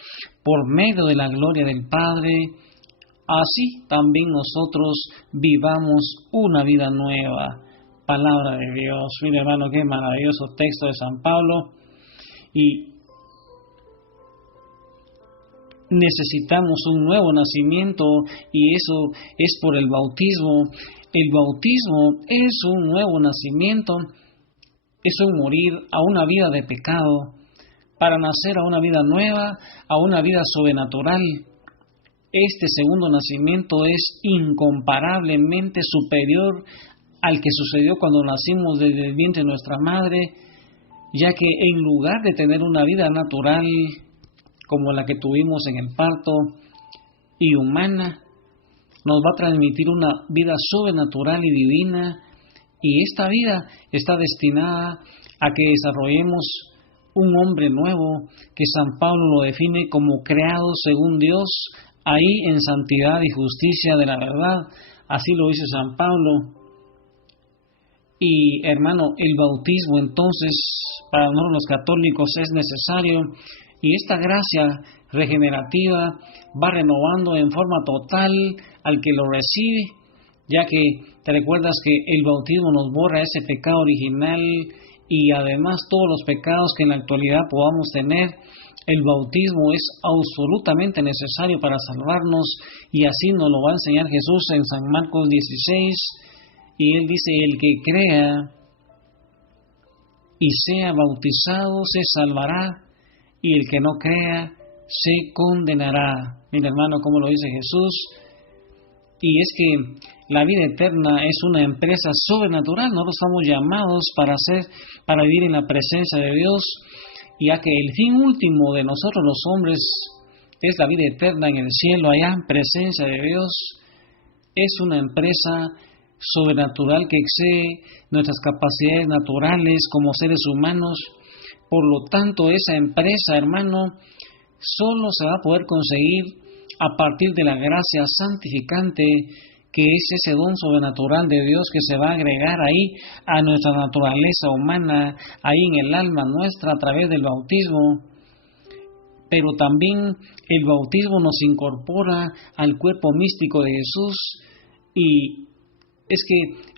por medio de la gloria del Padre, así también nosotros vivamos una vida nueva. Palabra de Dios. Mira, hermano, qué maravilloso texto de San Pablo. Y necesitamos un nuevo nacimiento, y eso es por el bautismo. El bautismo es un nuevo nacimiento, es un morir a una vida de pecado, para nacer a una vida nueva, a una vida sobrenatural. Este segundo nacimiento es incomparablemente superior al que sucedió cuando nacimos desde el vientre de nuestra madre, ya que en lugar de tener una vida natural como la que tuvimos en el parto y humana, nos va a transmitir una vida sobrenatural y divina, y esta vida está destinada a que desarrollemos un hombre nuevo, que San Pablo lo define como creado según Dios, ahí en santidad y justicia de la verdad. Así lo dice San Pablo. Y hermano, el bautismo entonces para nosotros los católicos es necesario, y esta gracia regenerativa va renovando en forma total al que lo recibe, ya que te recuerdas que el bautismo nos borra ese pecado original y además todos los pecados que en la actualidad podamos tener. El bautismo es absolutamente necesario para salvarnos, y así nos lo va a enseñar Jesús en San Marcos 16, y él dice: el que crea y sea bautizado se salvará, y el que no crea se condenará. Mira, hermano, cómo lo dice Jesús. Y es que la vida eterna es una empresa sobrenatural. Nosotros estamos llamados para vivir en la presencia de Dios, ya que el fin último de nosotros los hombres es la vida eterna en el cielo, allá en presencia de Dios. Es una empresa sobrenatural que excede nuestras capacidades naturales como seres humanos. Por lo tanto, esa empresa, hermano, solo se va a poder conseguir a partir de la gracia santificante, que es ese don sobrenatural de Dios que se va a agregar ahí a nuestra naturaleza humana, ahí en el alma nuestra a través del bautismo. Pero también el bautismo nos incorpora al cuerpo místico de Jesús, y es que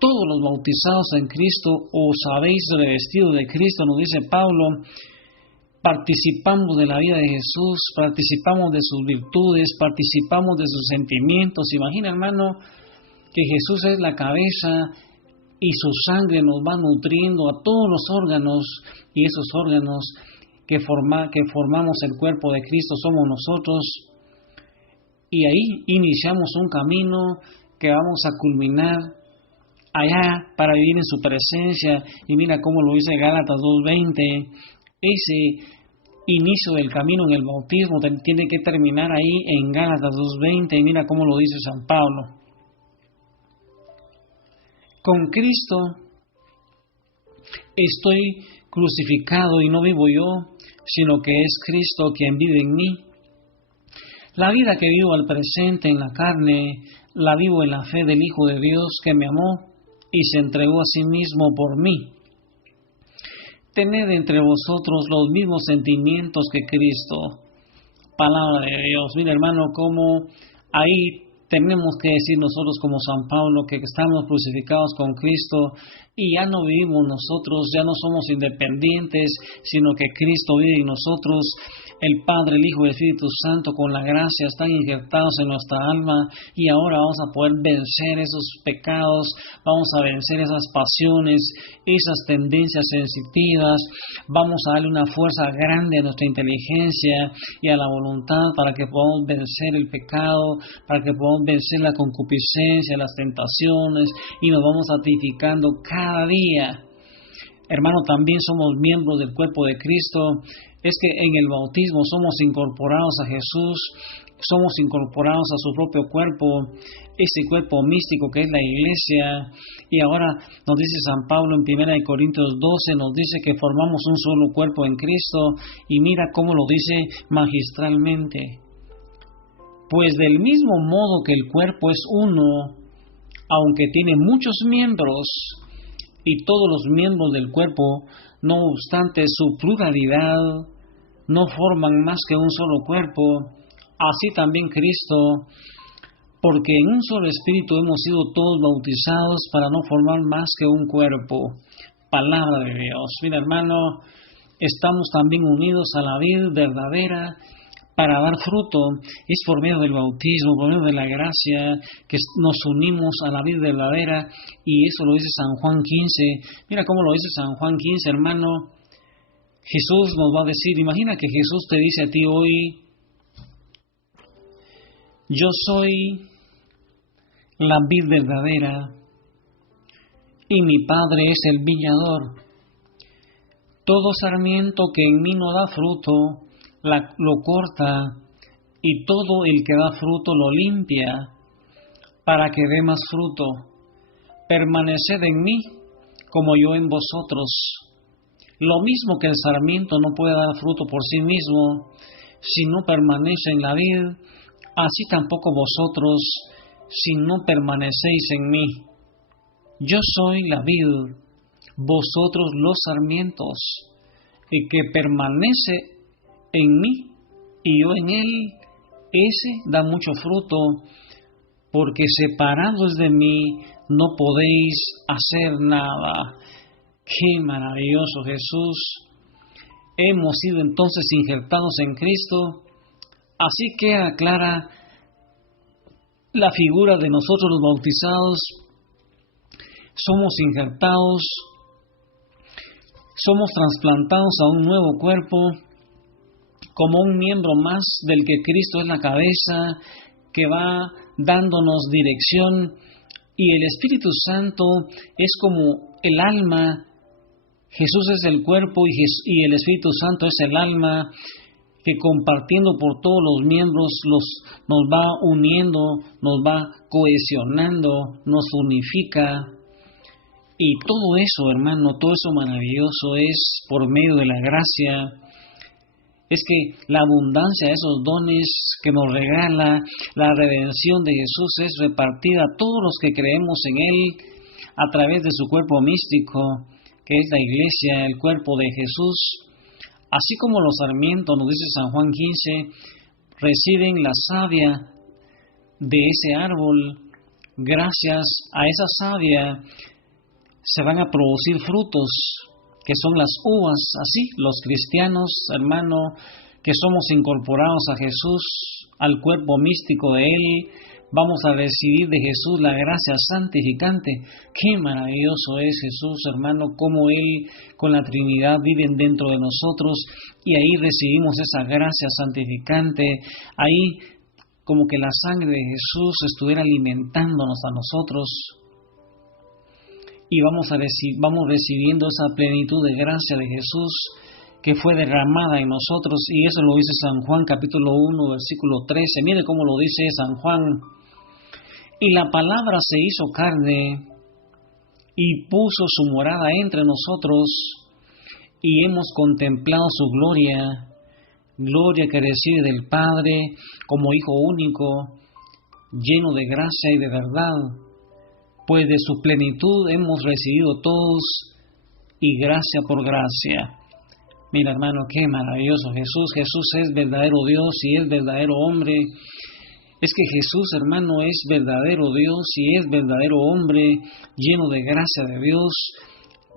todos los bautizados en Cristo os habéis revestido de Cristo, nos dice Pablo. Participamos de la vida de Jesús, participamos de sus virtudes, participamos de sus sentimientos. Imagina, hermano, que Jesús es la cabeza y su sangre nos va nutriendo a todos los órganos, y esos órganos que formamos el cuerpo de Cristo somos nosotros. Y ahí iniciamos un camino que vamos a culminar allá para vivir en su presencia. Y mira cómo lo dice Gálatas 2:20. Ese inicio del camino en el bautismo tiene que terminar ahí en Gálatas 2:20, y mira cómo lo dice San Pablo. Con Cristo estoy crucificado, y no vivo yo, sino que es Cristo quien vive en mí. La vida que vivo al presente en la carne, la vivo en la fe del Hijo de Dios que me amó y se entregó a sí mismo por mí. Tened entre vosotros los mismos sentimientos que Cristo. Palabra de Dios. Mira, hermano, cómo ahí tenemos que decir nosotros como San Pablo que estamos crucificados con Cristo, y ya no vivimos nosotros, ya no somos independientes, sino que Cristo vive en nosotros. El Padre, el Hijo y el Espíritu Santo con la gracia están injertados en nuestra alma, y ahora vamos a poder vencer esos pecados, vamos a vencer esas pasiones, esas tendencias sensitivas, vamos a darle una fuerza grande a nuestra inteligencia y a la voluntad para que podamos vencer el pecado, para que podamos vencer la concupiscencia, las tentaciones, y nos vamos santificando cada día. Hermano, también somos miembros del cuerpo de Cristo. Es que en el bautismo somos incorporados a Jesús, somos incorporados a su propio cuerpo, ese cuerpo místico que es la Iglesia. Y ahora nos dice San Pablo en 1 Corintios 12, nos dice que formamos un solo cuerpo en Cristo, y mira cómo lo dice magistralmente. Pues del mismo modo que el cuerpo es uno, aunque tiene muchos miembros, y todos los miembros del cuerpo, no obstante su pluralidad, no forman más que un solo cuerpo, así también Cristo, porque en un solo espíritu hemos sido todos bautizados para no formar más que un cuerpo. Palabra de Dios. Mira, hermano, estamos también unidos a la vid verdadera para dar fruto. Es por medio del bautismo, por medio de la gracia, que nos unimos a la vid verdadera, y eso lo dice San Juan 15. Mira cómo lo dice San Juan 15, hermano. Jesús nos va a decir, imagina que Jesús te dice a ti hoy: Yo soy la vid verdadera y mi Padre es el viñador. Todo sarmiento que en mí no da fruto, lo corta, y todo el que da fruto lo limpia, para que dé más fruto. Permaneced en mí, como yo en vosotros. Lo mismo que el sarmiento no puede dar fruto por sí mismo, si no permanece en la vid, así tampoco vosotros, si no permanecéis en mí. Yo soy la vid, vosotros los sarmientos. El que permanece en mí y yo en él, ese da mucho fruto, porque separados de mí no podéis hacer nada. ¡Qué maravilloso Jesús! Hemos sido entonces injertados en Cristo. Así queda clara la figura de nosotros los bautizados. Somos injertados, somos trasplantados a un nuevo cuerpo, como un miembro más del que Cristo es la cabeza, que va dándonos dirección, y el Espíritu Santo es como el alma. Jesús es el cuerpo y el Espíritu Santo es el alma, que compartiendo por todos los miembros nos va uniendo, nos va cohesionando, nos unifica. Y todo eso, hermano, todo eso maravilloso es por medio de la gracia. Es que la abundancia de esos dones que nos regala la redención de Jesús es repartida a todos los que creemos en Él a través de su cuerpo místico, que es la iglesia, el cuerpo de Jesús. Así como los sarmientos, nos dice San Juan 15, reciben la savia de ese árbol, gracias a esa savia se van a producir frutos, que son las uvas. Así, los cristianos, hermano, que somos incorporados a Jesús, al cuerpo místico de Él, vamos a recibir de Jesús la gracia santificante. Qué maravilloso es Jesús, hermano, cómo Él con la Trinidad viven dentro de nosotros, y ahí recibimos esa gracia santificante. Ahí como que la sangre de Jesús estuviera alimentándonos a nosotros, y vamos recibiendo esa plenitud de gracia de Jesús que fue derramada en nosotros, y eso lo dice San Juan capítulo 1 versículo 13. Mire cómo lo dice San Juan: y la palabra se hizo carne y puso su morada entre nosotros, y hemos contemplado su gloria, gloria que recibe del Padre como Hijo único, lleno de gracia y de verdad. Pues de su plenitud hemos recibido todos, y gracia por gracia. Mira, hermano, qué maravilloso Jesús. Jesús es verdadero Dios y es verdadero hombre. Es que Jesús, hermano, es verdadero Dios y es verdadero hombre, lleno de gracia de Dios,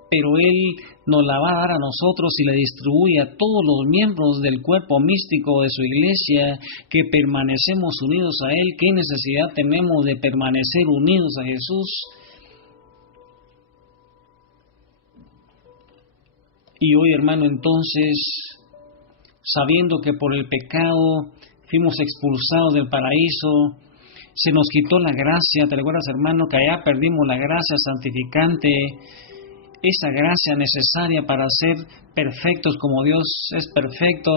pero Él nos la va a dar a nosotros y la distribuye a todos los miembros del cuerpo místico de su iglesia, que permanecemos unidos a Él. ¿Qué necesidad tenemos de permanecer unidos a Jesús? Y hoy, hermano, entonces, sabiendo que por el pecado fuimos expulsados del paraíso, se nos quitó la gracia. ¿Te recuerdas, hermano, que allá perdimos la gracia santificante? Esa gracia necesaria para ser perfectos como Dios es perfecto.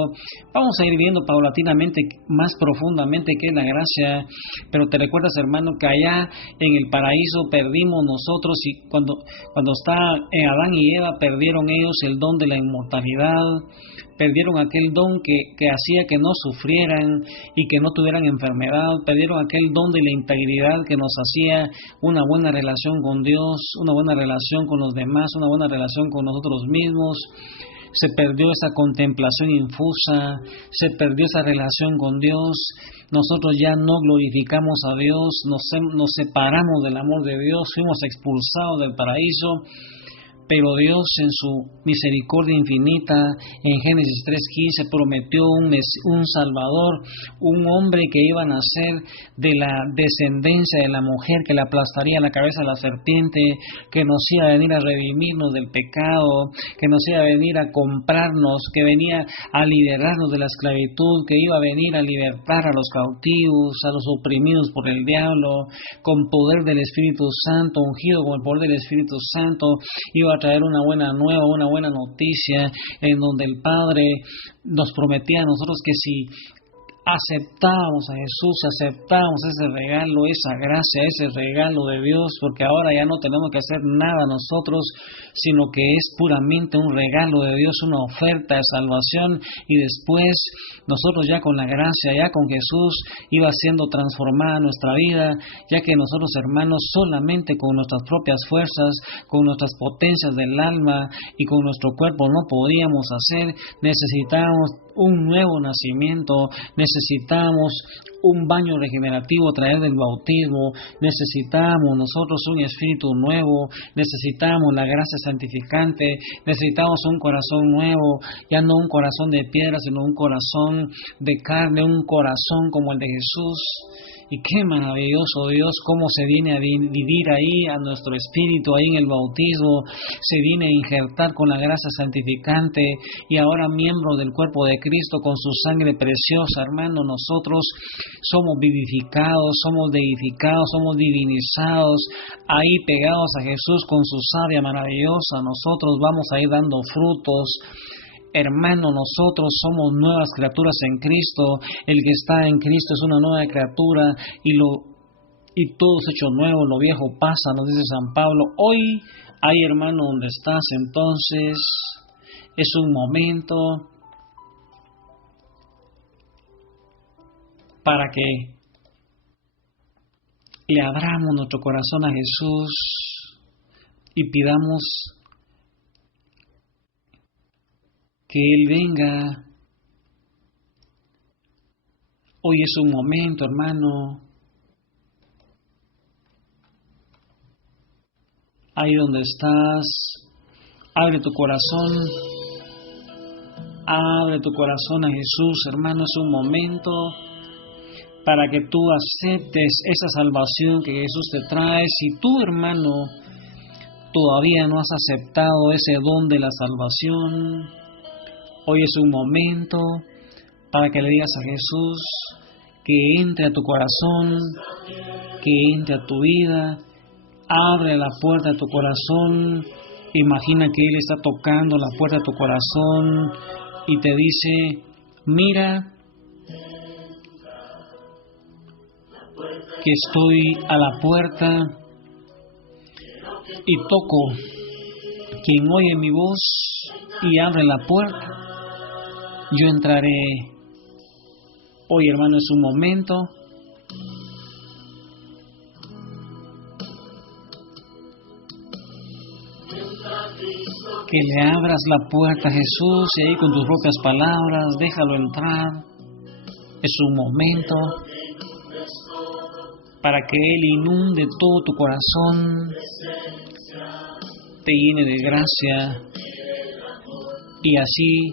Vamos a ir viendo paulatinamente, más profundamente, qué es la gracia. Pero te recuerdas, hermano, que allá en el paraíso perdimos nosotros, y cuando está Adán y Eva, perdieron ellos el don de la inmortalidad, perdieron aquel don que hacía que no sufrieran y que no tuvieran enfermedad, perdieron aquel don de la integridad que nos hacía una buena relación con Dios, una buena relación con los demás, una buena relación con nosotros mismos. Se perdió esa contemplación infusa, se perdió esa relación con Dios. Nosotros ya no glorificamos a Dios, nos separamos del amor de Dios, fuimos expulsados del paraíso. Pero Dios en su misericordia infinita, en Génesis 3:15, prometió un Salvador, un hombre que iba a nacer de la descendencia de la mujer, que le aplastaría la cabeza a la serpiente, que nos iba a venir a redimirnos del pecado, que nos iba a venir a comprarnos, que venía a liberarnos de la esclavitud, que iba a venir a libertar a los cautivos, a los oprimidos por el diablo, con poder del Espíritu Santo, ungido con el poder del Espíritu Santo. Iba a traer una buena nueva, una buena noticia, en donde el Padre nos prometía a nosotros que si aceptábamos a Jesús, aceptábamos ese regalo, esa gracia, ese regalo de Dios, porque ahora ya no tenemos que hacer nada nosotros, sino que es puramente un regalo de Dios, una oferta de salvación, y después nosotros ya con la gracia, ya con Jesús, iba siendo transformada nuestra vida, ya que nosotros, hermanos, solamente con nuestras propias fuerzas, con nuestras potencias del alma y con nuestro cuerpo no podíamos hacer. Necesitábamos un nuevo nacimiento, necesitamos un baño regenerativo a través del bautismo, necesitamos nosotros un espíritu nuevo, necesitamos la gracia santificante, necesitamos un corazón nuevo, ya no un corazón de piedra, sino un corazón de carne, un corazón como el de Jesús. Y qué maravilloso Dios, cómo se viene a vivir ahí a nuestro espíritu, ahí en el bautismo, se viene a injertar con la gracia santificante, y ahora miembro del cuerpo de Cristo con su sangre preciosa, hermano, nosotros somos vivificados, somos deificados, somos divinizados, ahí pegados a Jesús con su savia maravillosa. Nosotros vamos a ir dando frutos. Hermano, nosotros somos nuevas criaturas en Cristo. El que está en Cristo es una nueva criatura, y todo es hecho nuevo, lo viejo pasa, nos dice San Pablo. Hoy, ahí, hermano, donde estás, entonces, es un momento para que le abramos nuestro corazón a Jesús y pidamos que Él venga. Hoy es un momento, hermano. Ahí donde estás, abre tu corazón. Abre tu corazón a Jesús, hermano. Es un momento para que tú aceptes esa salvación que Jesús te trae. Si tú, hermano, todavía no has aceptado ese don de la salvación, hoy es un momento para que le digas a Jesús que entre a tu corazón, que entre a tu vida. Abre la puerta de tu corazón. Imagina que Él está tocando la puerta de tu corazón y te dice: mira que estoy a la puerta y toco. Quien oye mi voz y abre la puerta, yo entraré. Hoy, hermano, es un momento que le abras la puerta a Jesús, y ahí con tus propias palabras déjalo entrar. Es un momento para que Él inunde todo tu corazón, te llene de gracia, y así,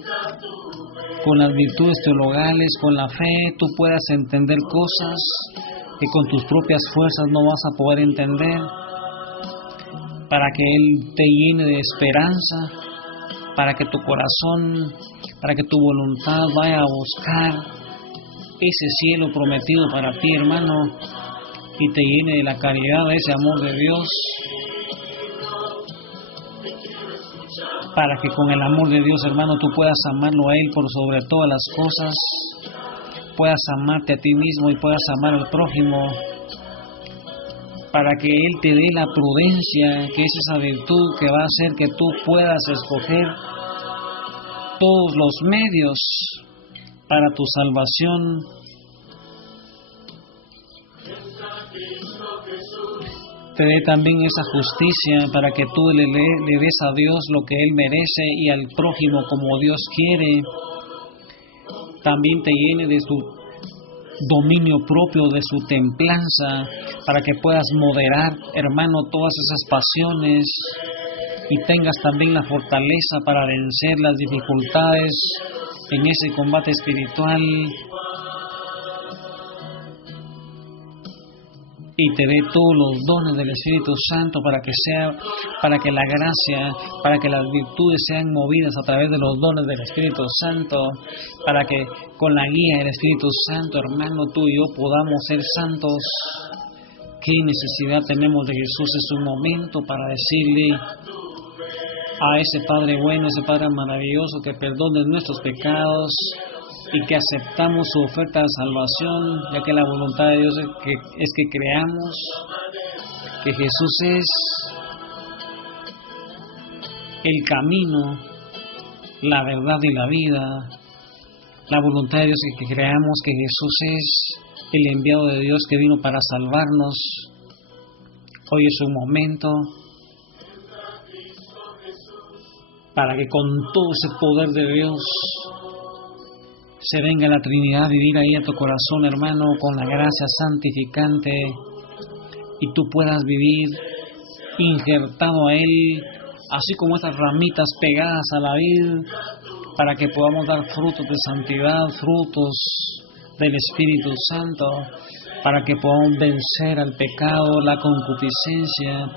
con las virtudes teologales, con la fe, tú puedas entender cosas que con tus propias fuerzas no vas a poder entender, para que Él te llene de esperanza, para que tu corazón, para que tu voluntad vaya a buscar ese cielo prometido para ti, hermano, y te llene de la caridad, de ese amor de Dios, para que con el amor de Dios, hermano, tú puedas amarlo a Él por sobre todas las cosas, puedas amarte a ti mismo y puedas amar al prójimo, para que Él te dé la prudencia, que es esa virtud que va a hacer que tú puedas escoger todos los medios para tu salvación. Te dé también esa justicia para que tú le des a Dios lo que Él merece y al prójimo como Dios quiere. También te llene de su dominio propio, de su templanza, para que puedas moderar, hermano, todas esas pasiones, y tengas también la fortaleza para vencer las dificultades en ese combate espiritual. Y te dé todos los dones del Espíritu Santo para que la gracia, para que las virtudes sean movidas a través de los dones del Espíritu Santo, para que con la guía del Espíritu Santo, hermano, tú y yo podamos ser santos. ¿Qué necesidad tenemos de Jesús? Es un momento para decirle a ese Padre bueno, ese Padre maravilloso, que perdone nuestros pecados y que aceptamos su oferta de salvación, ya que la voluntad de Dios es que creamos que Jesús es el camino, la verdad y la vida. La voluntad de Dios es que creamos que Jesús es el enviado de Dios que vino para salvarnos. Hoy es un momento para que con todo ese poder de Dios se venga la Trinidad a vivir ahí a tu corazón, hermano, con la gracia santificante, y tú puedas vivir injertado a Él, así como estas ramitas pegadas a la vid, para que podamos dar frutos de santidad, frutos del Espíritu Santo, para que podamos vencer al pecado, la concupiscencia,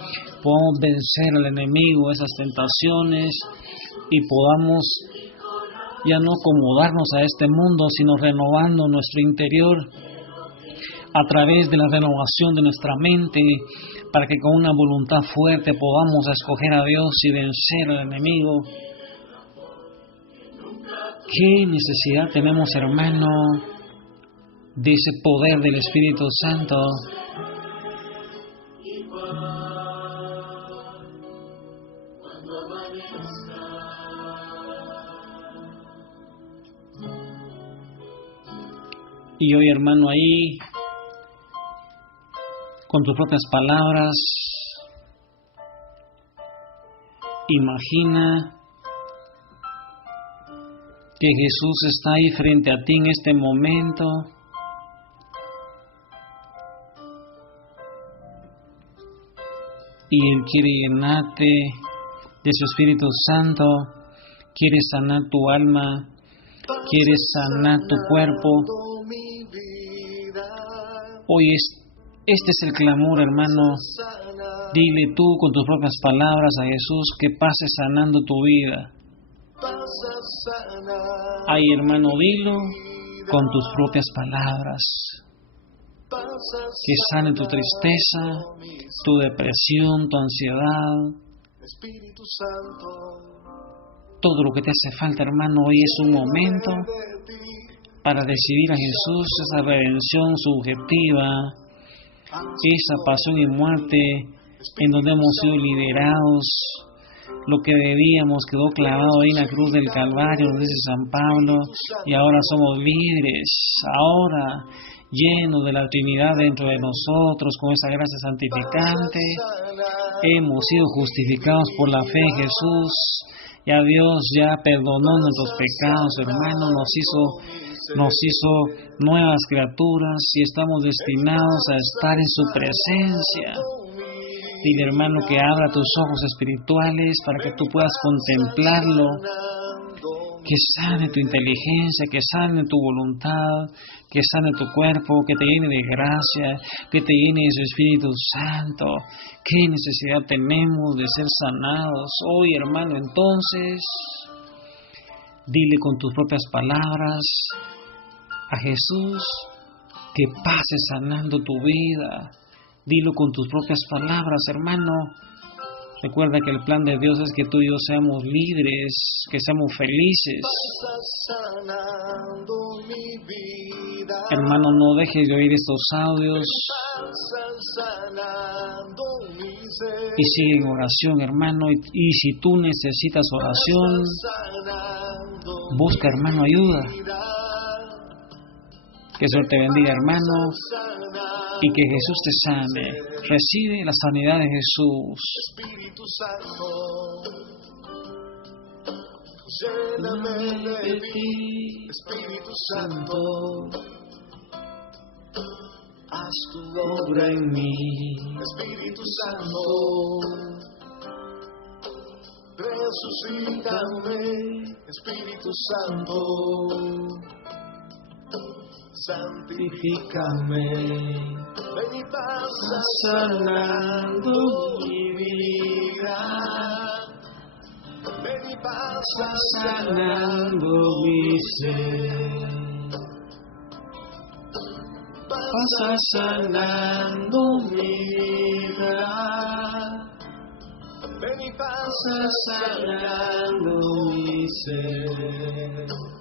podamos vencer al enemigo, esas tentaciones, y podamos ya no acomodarnos a este mundo, sino renovando nuestro interior a través de la renovación de nuestra mente, para que con una voluntad fuerte podamos escoger a Dios y vencer al enemigo. ¿Qué necesidad tenemos, hermano, de ese poder del Espíritu Santo? Y hoy, hermano, ahí, con tus propias palabras, imagina que Jesús está ahí frente a ti en este momento. Y Él quiere llenarte de su Espíritu Santo, quiere sanar tu alma, quiere sanar tu cuerpo. Hoy este es el clamor, hermano. Dile tú con tus propias palabras a Jesús que pase sanando tu vida. Ay, hermano, dilo con tus propias palabras. Que sane tu tristeza, tu depresión, tu ansiedad. Todo lo que te hace falta, hermano, hoy es un momento para recibir a Jesús, esa redención subjetiva, esa pasión y muerte en donde hemos sido liberados. Lo que debíamos quedó clavado ahí en la cruz del Calvario, dice San Pablo, y ahora somos libres, ahora llenos de la Trinidad dentro de nosotros, con esa gracia santificante, hemos sido justificados por la fe en Jesús. Ya Dios ya perdonó nuestros pecados, hermano, nos hizo nuevas criaturas y estamos destinados a estar en su presencia. Dile, hermano, que abra tus ojos espirituales para que tú puedas contemplarlo, que sane tu inteligencia, que sane tu voluntad, que sane tu cuerpo, que te llene de gracia, que te llene de su Espíritu Santo. ¿Qué necesidad tenemos de ser sanados hoy, hermano? Entonces, dile con tus propias palabras a Jesús que pase sanando tu vida. Dilo con tus propias palabras, hermano. Recuerda que el plan de Dios es que tú y yo seamos libres, que seamos felices. Hermano, no dejes de oír estos audios y sigue en oración, hermano. Y si tú necesitas oración, busca, hermano, ayuda. Que Dios te bendiga, hermano, y que Jesús te sane. Recibe la sanidad de Jesús. Espíritu Santo, lléname de ti, Espíritu Santo, haz tu obra en mí, Espíritu Santo, resucítame, Espíritu Santo, santifícame, ven y pasa sanando mi vida, ven y pasa sanando mi ser, pasa sanando mi vida, ven y pasa sanando mi ser.